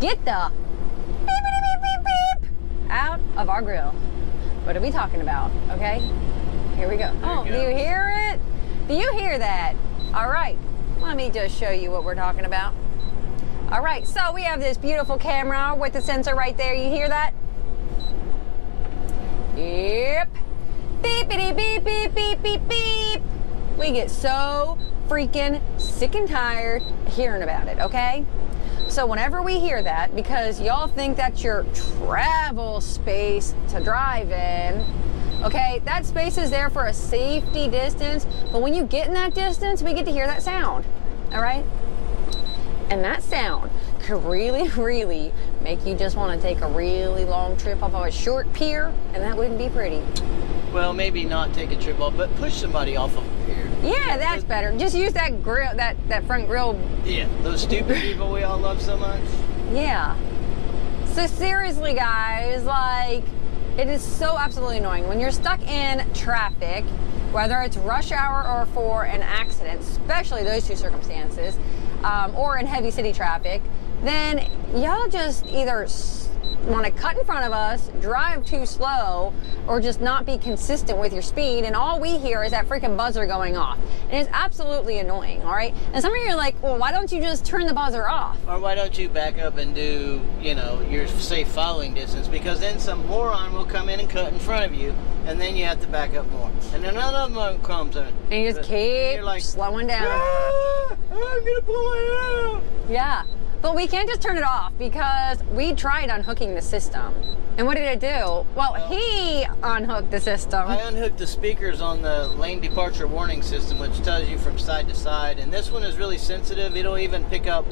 get the beep, beep, beep, beep, beep out of our grill. What are we talking about? Okay, here we go. Oh, do you hear it? Do you hear that? All right, let me just show you what we're talking about. All right, so we have this beautiful camera with the sensor right there. You hear that? Yep. Beep, beep, beep, beep, beep, beep, beep. We get so freaking sick and tired hearing about it, okay? So whenever we hear that, because y'all think that's your travel space to drive in, okay, that space is there for a safety distance, but when you get in that distance, we get to hear that sound, all right? And that sound could really, really make you just want to take a really long trip off of a short pier, and that wouldn't be pretty. Well, maybe not take a trip off, but push somebody off of a pier. Yeah, that's better. Just use that grill, that front grill. Yeah, those stupid people we all love so much. Yeah. So seriously, guys, like, it is so absolutely annoying when you're stuck in traffic, whether it's rush hour or for an accident, especially those two circumstances, or in heavy city traffic, then y'all just either want to cut in front of us, drive too slow, or just not be consistent with your speed, and all we hear is that freaking buzzer going off. And it's absolutely annoying, all right? And some of you are like, well, why don't you just turn the buzzer off? Or why don't you back up and do, you know, your safe following distance, because then some moron will come in and cut in front of you, and then you have to back up more. And then another one comes in. And you just keep like, slowing down. Ah, I'm gonna pull my out. Yeah. But we can't just turn it off because we tried unhooking the system. And what did it do? Well, he unhooked the system. I unhooked the speakers on the lane departure warning system, which tells you from side to side. And this one is really sensitive. It'll even pick up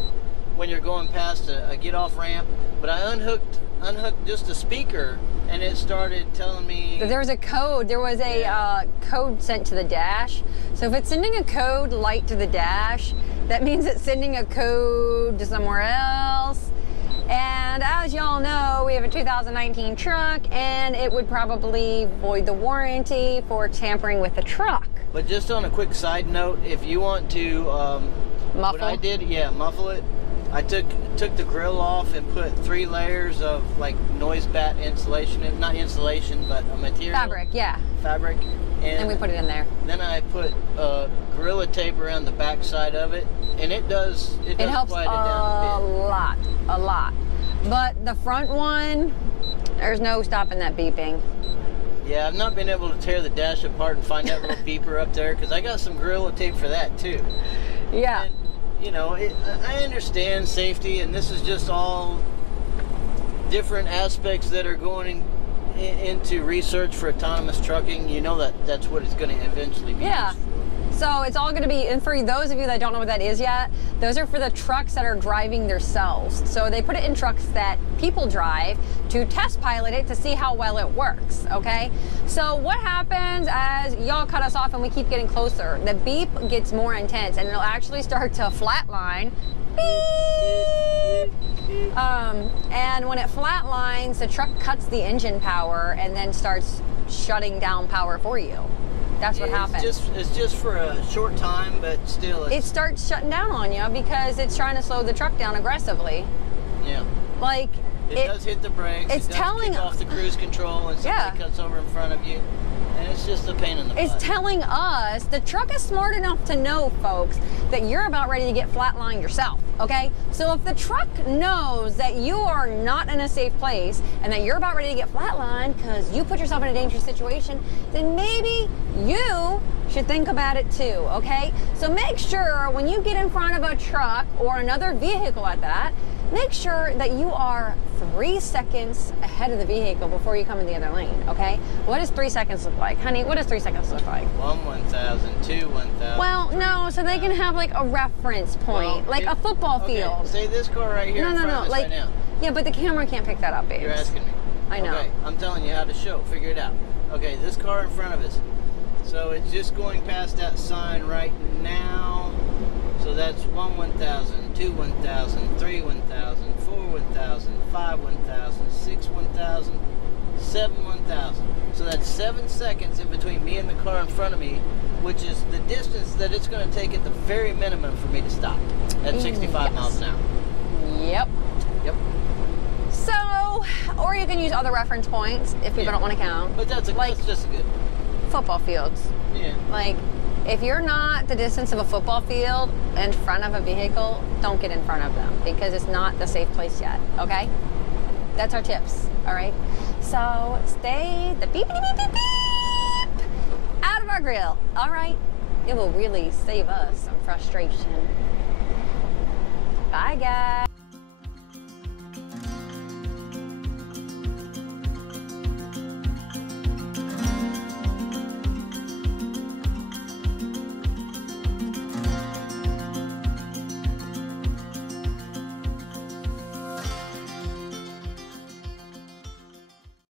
when you're going past a get-off ramp. But I unhooked just the speaker, and it started telling me... There was a code. There was a code sent to the dash. So if it's sending a code light to the dash, that means it's sending a code to somewhere else. And as y'all know, we have a 2019 truck, and it would probably void the warranty for tampering with the truck. But just on a quick side note, if you want to... muffle? What I did, muffle it. I took the grill off and put 3 layers of like noise bat insulation, not insulation, but a material. Fabric, yeah. Fabric. And we put it in there. Then I put Gorilla Tape around the back side of it, and it helps quiet it down a lot. But the front one, there's no stopping that beeping. Yeah, I've not been able to tear the dash apart and find that little beeper up there, because I got some Gorilla Tape for that too. Yeah. And, you know, I understand safety, and this is just all different aspects that are going into research for autonomous trucking. You know that's what it's going to eventually be used for. So it's all going to be, and for those of you that don't know what that is yet, those are for the trucks that are driving themselves. So they put it in trucks that people drive to test pilot it to see how well it works, okay? So what happens as y'all cut us off and we keep getting closer, the beep gets more intense and it'll actually start to flatline. Beep! And when it flatlines, the truck cuts the engine power and then starts shutting down power for you. That's what happens. It's just for a short time, but still. It starts shutting down on you because it's trying to slow the truck down aggressively. Yeah. Like it does hit the brakes. It's telling kick off the cruise control and somebody cuts over in front of you. And it's just a pain in the butt. It's telling us, the truck is smart enough to know, folks, that you're about ready to get flatlined yourself, okay? So if the truck knows that you are not in a safe place and that you're about ready to get flatlined because you put yourself in a dangerous situation, then maybe you should think about it too, okay? So make sure when you get in front of a truck or another vehicle at that, make sure that you are 3 seconds ahead of the vehicle before you come in the other lane, okay? What does 3 seconds look like? Honey, what does 3 seconds look like? 1,000, 2, 1,000. Well, no, so they can have like a reference point, like a football field. Say this car right here in front of us right now. Yeah, but the camera can't pick that up, babes. You're asking me. I know. Okay, I'm telling you how to show. Figure it out. Okay, this car in front of us. So it's just going past that sign right now. So that's 1, 1,000, 2, 1,000, 3, 1,000, 4, 1,000, 5, 1,000, 6, 1,000, 7, 1,000. So that's 7 seconds in between me and the car in front of me, which is the distance that it's going to take at the very minimum for me to stop at 65 miles an hour. Yep. Yep. So, or you can use other reference points if people don't want to count. But that's just a good. Football fields. Yeah. Like, if you're not the distance of a football field in front of a vehicle, don't get in front of them because it's not the safe place yet, okay? That's our tips, all right? So stay the beep, beep, beep, beep, beep out of our grill, all right? It will really save us some frustration. Bye, guys.